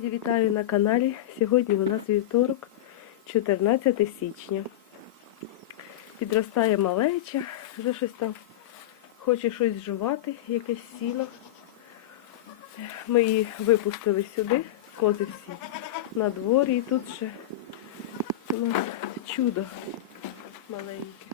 Друзі, вітаю на каналі. Сьогодні у нас вівторок, 14 січня. Підростає малеча, вже щось там хоче щось жувати, якесь сіно. Ми її випустили сюди, кози всі на дворі, і тут ще у нас чудо маленьке.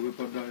Випадає.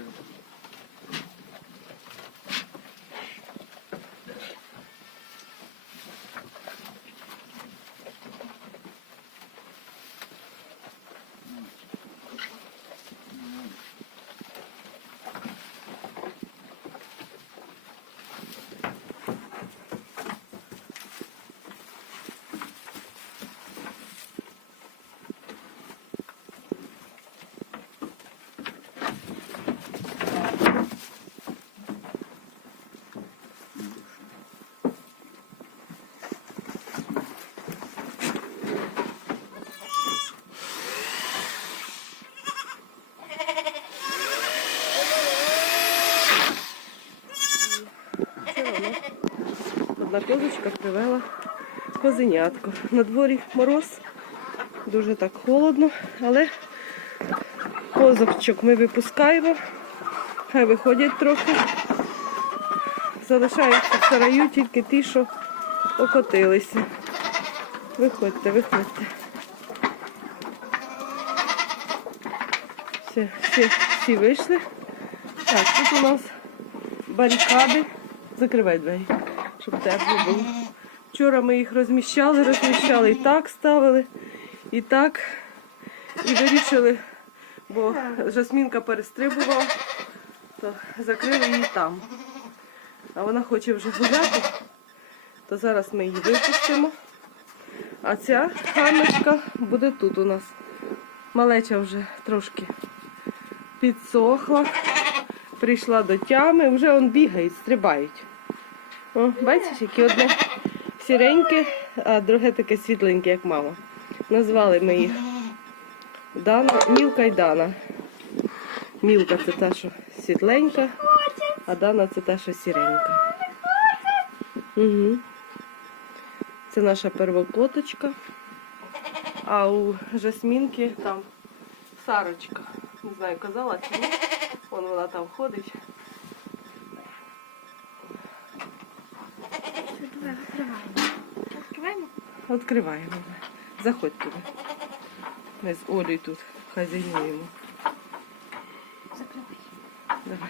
Одна козочка привела козенятко. На дворі мороз, дуже так холодно, але козочок ми випускаємо, хай виходять трохи. Залишаються в сараю тільки ті, що окотилися. Виходьте, виходьте. Все, всі, всі вийшли. Так, тут у нас барикади. Закривай двері, щоб тепло було. Вчора ми їх розміщали, розміщали і так ставили, і так. І вирішили, бо жасмінка перестрибувала, то закрили її там. А вона хоче вже гуляти, то зараз ми її випустимо. А ця ханочка буде тут у нас. Малеча вже трошки підсохла прийшла до тями, вже он бігають, стрибають. О, бачиш, яке одне сіреньке, а друге таке світленьке, як мама. Назвали ми їх Дана, Мілка і Дана. Мілка це та, що світленька, а Дана це та, що сіренька. Угу. Це наша первокоточка. А у Жасмінки там Сарочка. Не знаю, казала чи ні. Вон вона там ходить. Давай відкриваємо. Відкриваємо? Заходь туди. Ми з Олею тут хазяйнуємо. Закривай. Давай.